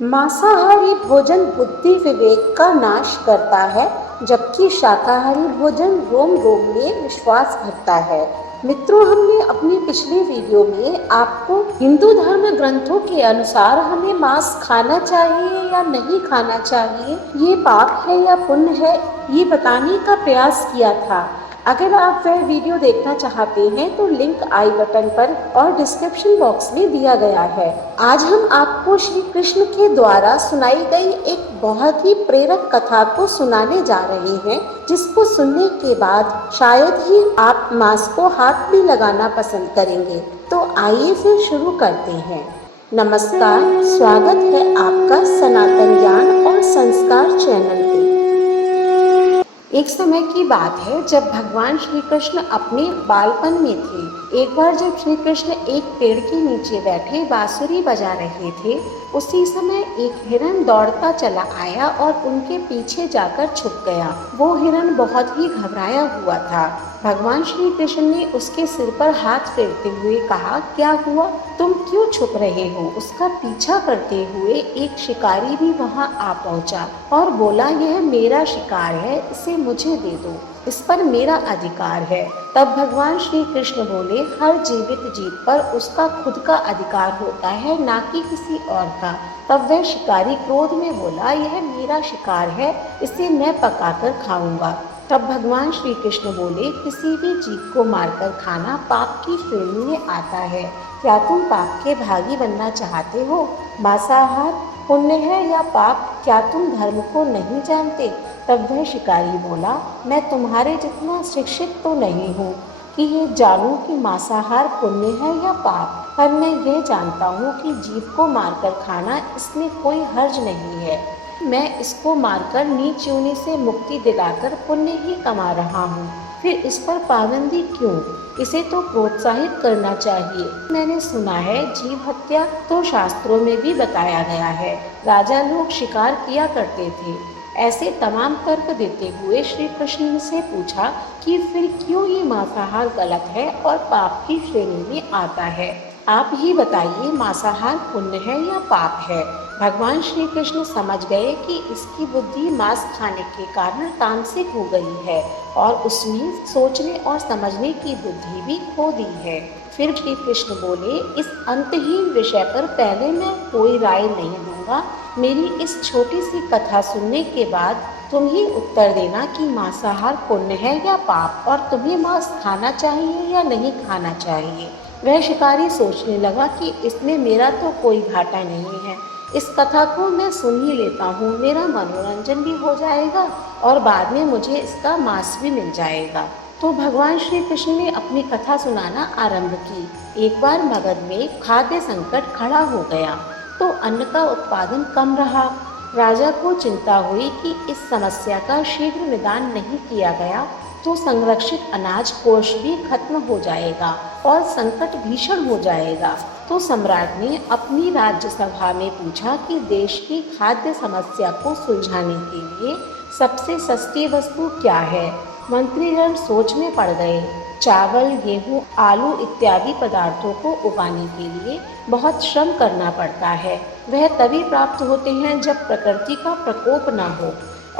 मांसाहारी भोजन बुद्धि विवेक का नाश करता है, जबकि शाकाहारी भोजन रोम रोम में विश्वास भरता है। मित्रों, हमने अपनी पिछली वीडियो में आपको हिंदू धर्म ग्रंथों के अनुसार हमें मांस खाना चाहिए या नहीं खाना चाहिए, ये पाप है या पुण्य है, ये बताने का प्रयास किया था। अगर आप वह वीडियो देखना चाहते हैं तो लिंक आई बटन पर और डिस्क्रिप्शन बॉक्स में दिया गया है। आज हम आपको श्री कृष्ण के द्वारा सुनाई गई एक बहुत ही प्रेरक कथा को सुनाने जा रहे हैं, जिसको सुनने के बाद शायद ही आप मांस को हाथ भी लगाना पसंद करेंगे। तो आइए फिर शुरू करते हैं। नमस्कार, स्वागत है आपका सनातन ज्ञान और संस्कार चैनल पे। एक समय की बात है जब भगवान श्री कृष्ण अपने बालपन में थे। एक बार जब श्री कृष्ण एक पेड़ के नीचे बैठे बांसुरी बजा रहे थे, उसी समय एक हिरन दौड़ता चला आया और उनके पीछे जाकर छुप गया। वो हिरन बहुत ही घबराया हुआ था। भगवान श्री कृष्ण ने उसके सिर पर हाथ फेरते हुए कहा, क्या हुआ, तुम क्यों छुप रहे हो? उसका पीछा करते हुए एक शिकारी भी वहां आ पहुंचा और बोला, यह मेरा शिकार है, इसे मुझे दे दो, इस पर मेरा अधिकार है। तब भगवान श्री कृष्ण बोले, हर जीवित जीव पर उसका खुद का अधिकार होता है, ना कि किसी और का। तब वह शिकारी क्रोध में बोला, यह मेरा शिकार है, इसे मैं पकाकर खाऊंगा। तब भगवान श्री कृष्ण बोले, किसी भी जीव को मारकर खाना पाप की श्रेणी में आता है। क्या तुम पाप के भागी बनना चाहते हो? मांसाहार पुण्य है या पाप, क्या तुम धर्म को नहीं जानते? तब वह शिकारी बोला, मैं तुम्हारे जितना शिक्षित तो नहीं हूँ कि ये जानूं कि मांसाहार पुण्य है या पाप, पर मैं ये जानता हूँ कि जीव को मारकर खाना, इसमें कोई हर्ज नहीं है। मैं इसको मारकर नीच योनि से मुक्ति दिलाकर पुण्य ही कमा रहा हूँ, फिर इस पर पाबंदी क्यों? इसे तो प्रोत्साहित करना चाहिए। मैंने सुना है जीव हत्या तो शास्त्रों में भी बताया गया है। राजा लोग शिकार किया करते थे। ऐसे तमाम तर्क देते हुए श्री कृष्ण से पूछा कि फिर क्यों ये मांसाहार गलत है और पाप की श्रेणी में आता है? आप ही बताइए, मांसाहार पुण्य है या पाप है? भगवान श्री कृष्ण समझ गए कि इसकी बुद्धि मांस खाने के कारण तामसिक हो गई है और उसमें सोचने और समझने की बुद्धि भी खो दी है। फिर श्री कृष्ण बोले, इस अंतहीन विषय पर पहले मैं कोई राय नहीं दूंगा। मेरी इस छोटी सी कथा सुनने के बाद तुम ही उत्तर देना कि मांसाहार पुण्य है या पाप, और तुम्हें मांस खाना चाहिए या नहीं खाना चाहिए। वह शिकारी सोचने लगा कि इसमें मेरा तो कोई घाटा नहीं है, इस कथा को मैं सुन ही लेता हूँ, मेरा मनोरंजन भी हो जाएगा और बाद में मुझे इसका मांस भी मिल जाएगा। तो भगवान श्री कृष्ण ने अपनी कथा सुनाना आरंभ की। एक बार मगध में खाद्य संकट खड़ा हो गया तो अन्न का उत्पादन कम रहा। राजा को चिंता हुई कि इस समस्या का शीघ्र निदान नहीं किया गया तो संरक्षित अनाज कोष भी खत्म हो जाएगा और संकट भीषण हो जाएगा। तो सम्राट ने अपनी राज्यसभा में पूछा कि देश की खाद्य समस्या को सुलझाने के लिए सबसे सस्ती वस्तु क्या है? मंत्रीगण सोच में पड़ गए। चावल, गेहूं, आलू इत्यादि पदार्थों को उगाने के लिए बहुत श्रम करना पड़ता है। वह तभी प्राप्त होते हैं जब प्रकृति का प्रकोप न हो।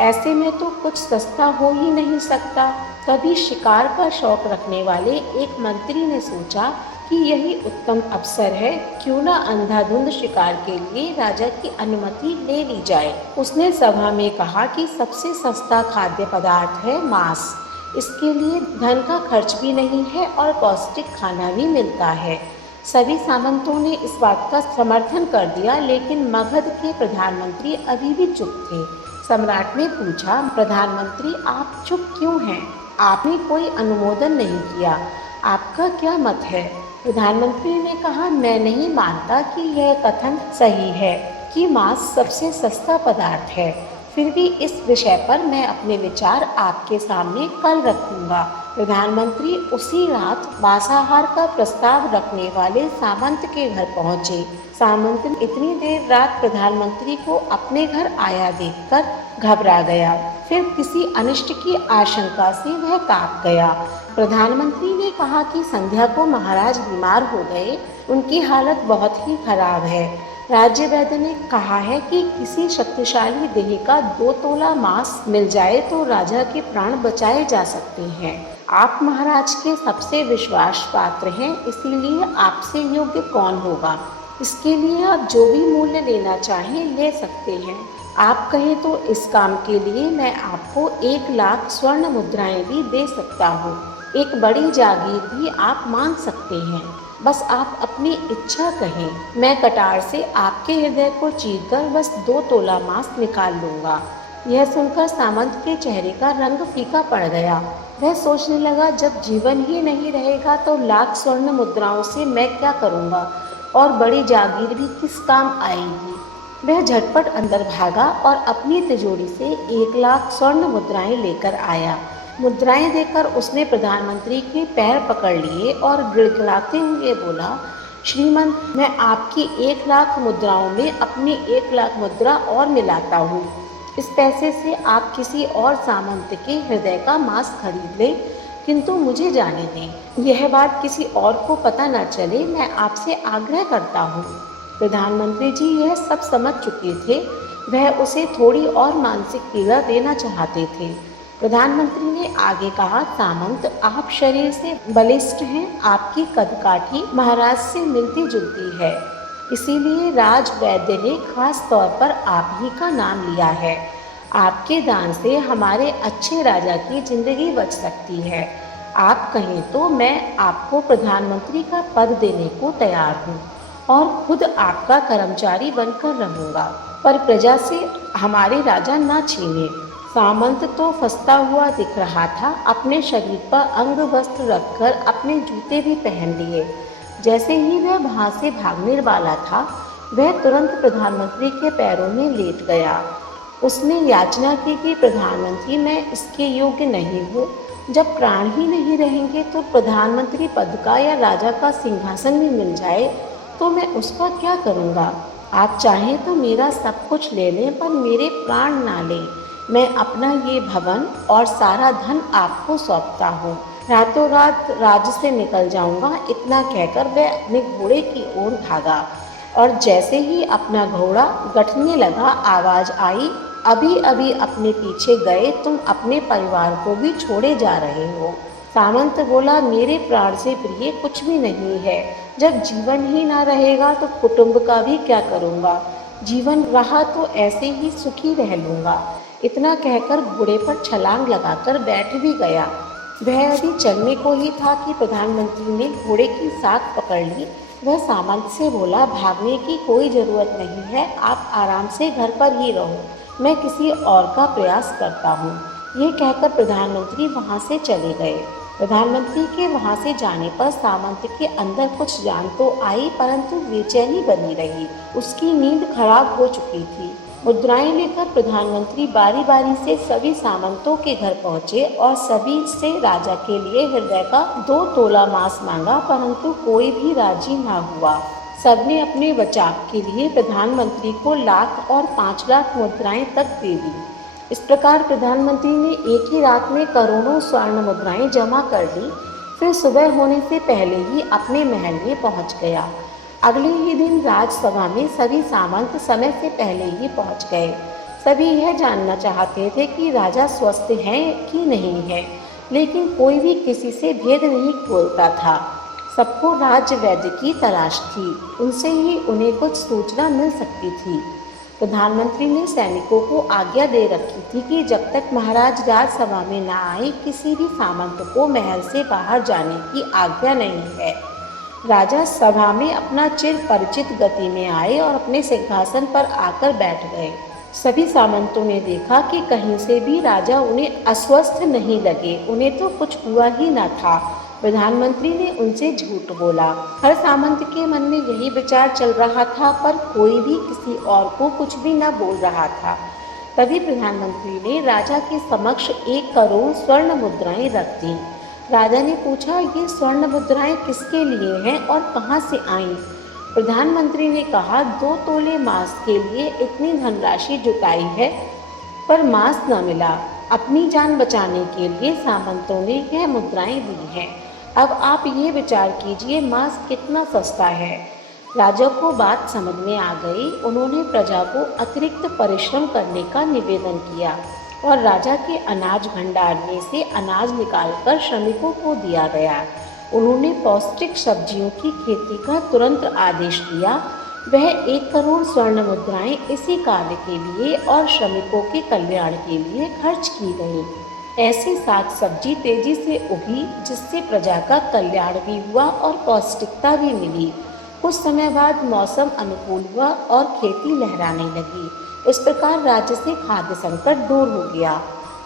ऐसे में तो कुछ सस्ता हो ही नहीं सकता। तभी शिकार का शौक रखने वाले एक मंत्री ने सोचा कि यही उत्तम अवसर है, क्यों न अंधाधुंध शिकार के लिए राजा की अनुमति ले ली जाए। उसने सभा में कहा कि सबसे सस्ता खाद्य पदार्थ है मांस। इसके लिए धन का खर्च भी नहीं है और पौष्टिक खाना भी मिलता है। सभी सामंतों ने इस बात का समर्थन कर दिया, लेकिन मगध के प्रधानमंत्री अभी भी चुप थे। सम्राट ने पूछा, प्रधानमंत्री आप चुप क्यों हैं? आपने कोई अनुमोदन नहीं किया, आपका क्या मत है? प्रधानमंत्री ने कहा, मैं नहीं मानता कि यह कथन सही है कि मांस सबसे सस्ता पदार्थ है। फिर भी इस विषय पर मैं अपने विचार आपके सामने कल रखूंगा। प्रधानमंत्री उसी रात मांसाहार का प्रस्ताव रखने वाले सामंत के घर पहुंचे। सामंत इतनी देर रात प्रधानमंत्री को अपने घर आया देखकर घबरा गया। फिर किसी अनिष्ट की आशंका से वह कांप गया। प्रधानमंत्री ने कहा कि संध्या को महाराज बीमार हो गए, उनकी हालत बहुत ही खराब है। राज्य वैद्य ने कहा है कि किसी शक्तिशाली देह का 2 तोला मांस मिल जाए तो राजा के प्राण बचाए जा सकते हैं। आप महाराज के सबसे विश्वास पात्र हैं, इसीलिए आपसे योग्य कौन होगा। इसके लिए आप जो भी मूल्य लेना चाहें ले सकते हैं। आप कहें तो इस काम के लिए मैं आपको 1 लाख स्वर्ण मुद्राएं भी दे सकता हूँ। एक बड़ी जागीर भी आप मांग सकते हैं, बस आप अपनी इच्छा कहें। मैं कटार से आपके हृदय को चीरकर बस 2 तोला मांस निकाल लूंगा। यह सुनकर सामंत के चेहरे का रंग फीका पड़ गया। वह सोचने लगा, जब जीवन ही नहीं रहेगा तो लाख स्वर्ण मुद्राओं से मैं क्या करूंगा और बड़ी जागीर भी किस काम आएगी। वह झटपट अंदर भागा और अपनी तिजोरी से 1 लाख स्वर्ण मुद्राएं लेकर आया। मुद्राएं देकर उसने प्रधानमंत्री के पैर पकड़ लिए और गिड़गिड़ाते हुए बोला, श्रीमान, मैं आपकी 1 लाख मुद्राओं में अपनी 1 लाख मुद्रा और मिलाता हूँ। इस पैसे से आप किसी और सामंत के हृदय का मांस खरीद लें, किंतु मुझे जाने दें। यह बात किसी और को पता न चले, मैं आपसे आग्रह करता हूँ। प्रधानमंत्री जी यह सब समझ चुके थे। वह उसे थोड़ी और मानसिक पीड़ा देना चाहते थे। प्रधानमंत्री ने आगे कहा, सामंत, आप शरीर से बलिष्ठ हैं, आपकी कदकाठी महाराज से मिलती जुलती है, इसीलिए राज वैद्य ने खास तौर पर आप ही का नाम लिया है। आपके दान से हमारे अच्छे राजा की जिंदगी बच सकती है। आप कहें तो मैं आपको प्रधानमंत्री का पद देने को तैयार हूँ और खुद आपका कर्मचारी बनकर रहूँगा, पर प्रजा से हमारे राजा ना छीने। सामंत तो फंसता हुआ दिख रहा था। अपने शरीर पर अंग वस्त्र रखकर अपने जूते भी पहन लिए। जैसे ही वह वहाँ से भागने वाला था, वह तुरंत प्रधानमंत्री के पैरों में लेट गया। उसने याचना की कि प्रधानमंत्री, मैं इसके योग्य नहीं हूँ। जब प्राण ही नहीं रहेंगे तो प्रधानमंत्री पद का या राजा का सिंहासन भी मिल जाए तो मैं उसका क्या करूँगा। आप चाहें तो मेरा सब कुछ ले लें, पर मेरे प्राण ना लें। मैं अपना ये भवन और सारा धन आपको सौंपता हूँ। रातों रात राज्य से निकल जाऊँगा। इतना कहकर वह अपने घोड़े की ओर भागा और जैसे ही अपना घोड़ा गठने लगा, आवाज़ आई, अभी अभी अपने पीछे गए तुम अपने परिवार को भी छोड़े जा रहे हो। सामंत बोला, मेरे प्राण से प्रिय कुछ भी नहीं है। जब जीवन ही ना रहेगा तो कुटुंब का भी क्या करूँगा। जीवन रहा तो ऐसे ही सुखी रह लूँगा। इतना कहकर घोड़े पर छलांग लगाकर बैठ भी गया। वह अभी चलने को ही था कि प्रधानमंत्री ने घोड़े की साख पकड़ ली। वह सामंत से बोला, भागने की कोई ज़रूरत नहीं है, आप आराम से घर पर ही रहो, मैं किसी और का प्रयास करता हूँ। ये कहकर प्रधानमंत्री वहाँ से चले गए। प्रधानमंत्री के वहाँ से जाने पर सामंत के अंदर कुछ जान तो आई, परंतु बेचैनी बनी रही। उसकी नींद खराब हो चुकी थी। मुद्राएं लेकर प्रधानमंत्री बारी बारी से सभी सामंतों के घर पहुँचे और सभी से राजा के लिए हृदय का 2 तोला मांस मांगा, परंतु कोई भी राजी न हुआ। सबने अपने बचाव के लिए प्रधानमंत्री को लाख और 5 लाख मुद्राएं तक दे दी। इस प्रकार प्रधानमंत्री ने एक ही रात में करोड़ों स्वर्ण मुद्राएं जमा कर ली। फिर सुबह होने से पहले ही अपने महल में पहुंच गया। अगले ही दिन राजसभा में सभी सामंत समय से पहले ही पहुंच गए। सभी यह जानना चाहते थे कि राजा स्वस्थ हैं कि नहीं है, लेकिन कोई भी किसी से भेद नहीं खोलता था। सबको राज्य वैद्य की तलाश थी, उनसे ही उन्हें कुछ सूचना मिल सकती थी। प्रधानमंत्री ने सैनिकों को आज्ञा दे रखी थी कि जब तक महाराज राजसभा में न आए, किसी भी सामंत को महल से बाहर जाने की आज्ञा नहीं है। राजा सभा में अपना चिर परिचित गति में आए और अपने सिंहासन पर आकर बैठ गए। सभी सामंतों ने देखा कि कहीं से भी राजा उन्हें अस्वस्थ नहीं लगे। उन्हें तो कुछ हुआ ही न था। प्रधानमंत्री ने उनसे झूठ बोला। हर सामंत के मन में यही विचार चल रहा था, पर कोई भी किसी और को कुछ भी न बोल रहा था। तभी प्रधानमंत्री ने राजा के समक्ष 1 करोड़ स्वर्ण मुद्राएं रख दी। राजा ने पूछा, ये स्वर्ण मुद्राएं किसके लिए हैं और कहाँ से आईं? प्रधानमंत्री ने कहा, 2 तोले मांस के लिए इतनी धनराशि जुटाई है, पर मांस न मिला। अपनी जान बचाने के लिए सामंतों ने यह मुद्राएं दी हैं। अब आप ये विचार कीजिए, मांस कितना सस्ता है। राजा को बात समझ में आ गई। उन्होंने प्रजा को अतिरिक्त परिश्रम करने का निवेदन किया और राजा के अनाज भंडार में से अनाज निकालकर श्रमिकों को दिया गया। उन्होंने पौष्टिक सब्जियों की खेती का तुरंत आदेश दिया। वह 1 करोड़ स्वर्ण मुद्राएं इसी कार्य के लिए और श्रमिकों के कल्याण के लिए खर्च की गईं। ऐसी साग सब्जी तेजी से उगी जिससे प्रजा का कल्याण भी हुआ और पौष्टिकता भी मिली। कुछ समय बाद मौसम अनुकूल हुआ और खेती लहराने लगी। इस प्रकार राज्य से खाद्य संकट दूर हो गया।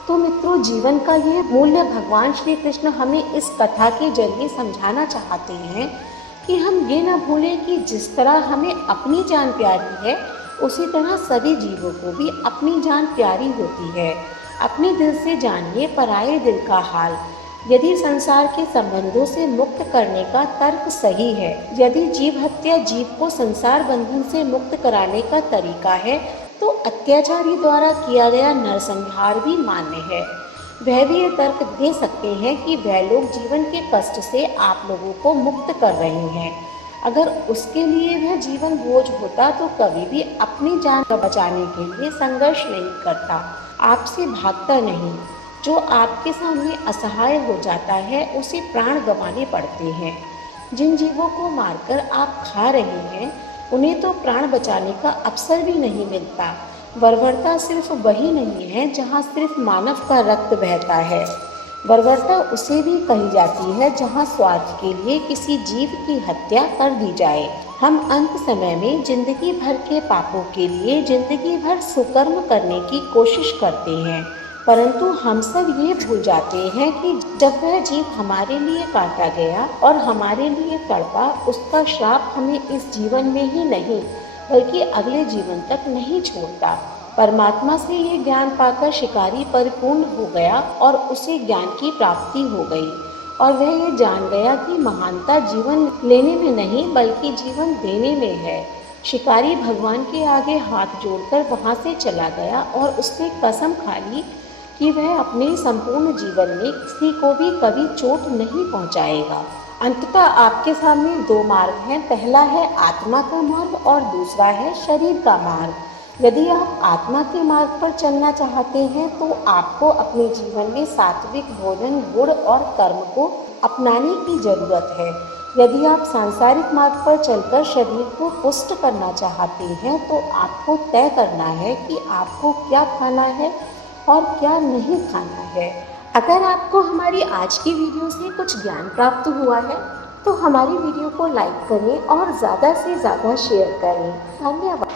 तो मित्रों, जीवन का ये मूल्य भगवान श्री कृष्ण हमें इस कथा के जरिए समझाना चाहते हैं कि हम ये न भूलें कि जिस तरह हमें अपनी जान प्यारी है, उसी तरह सभी जीवों को भी अपनी जान प्यारी होती है। अपने दिल से जानिए पराये दिल का हाल। यदि संसार के संबंधों से मुक्त करने का तर्क सही है, यदि जीव हत्या जीव को संसार बंधन से मुक्त कराने का तरीका है, तो अत्याचारी द्वारा किया गया नरसंहार भी मान्य है। वह भी ये तर्क दे सकते हैं कि वह लोग जीवन के कष्ट से आप लोगों को मुक्त कर रहे हैं। अगर उसके लिए वह जीवन बोझ होता तो कभी भी अपनी जान बचाने के लिए संघर्ष नहीं करता, आपसे भागता नहीं। जो आपके सामने असहाय हो जाता है उसे प्राण गंवाने पड़ते हैं। जिन जीवों को मारकर आप खा रहे हैं उन्हें तो प्राण बचाने का अवसर भी नहीं मिलता। बर्बरता सिर्फ वही नहीं है जहाँ सिर्फ मानव का रक्त बहता है। बर्बरता उसे भी कही जाती है जहाँ स्वार्थ के लिए किसी जीव की हत्या कर दी जाए। हम अंत समय में जिंदगी भर के पापों के लिए जिंदगी भर सुकर्म करने की कोशिश करते हैं, परंतु हम सब ये भूल जाते हैं कि जब वह जीव हमारे लिए काटा गया और हमारे लिए तड़पा, उसका श्राप हमें इस जीवन में ही नहीं बल्कि अगले जीवन तक नहीं छोड़ता। परमात्मा से ये ज्ञान पाकर शिकारी परिपूर्ण हो गया और उसे ज्ञान की प्राप्ति हो गई और वह ये जान गया कि महानता जीवन लेने में नहीं बल्कि जीवन देने में है। शिकारी भगवान के आगे हाथ जोड़कर वहाँ से चला गया और उसने कसम खा ली कि वह अपने संपूर्ण जीवन में किसी को भी कभी चोट नहीं पहुँचाएगा। अंततः आपके सामने 2 मार्ग हैं। पहला है आत्मा का मार्ग और दूसरा है शरीर का मार्ग। यदि आप आत्मा के मार्ग पर चलना चाहते हैं तो आपको अपने जीवन में सात्विक भोजन, गुण और कर्म को अपनाने की जरूरत है। यदि आप सांसारिक मार्ग पर चलकर शरीर को पुष्ट करना चाहते हैं तो आपको तय करना है कि आपको क्या खाना है और क्या नहीं खाना है। अगर आपको हमारी आज की वीडियो से कुछ ज्ञान प्राप्त हुआ है तो हमारी वीडियो को लाइक करें और ज़्यादा से ज़्यादा शेयर करें। धन्यवाद।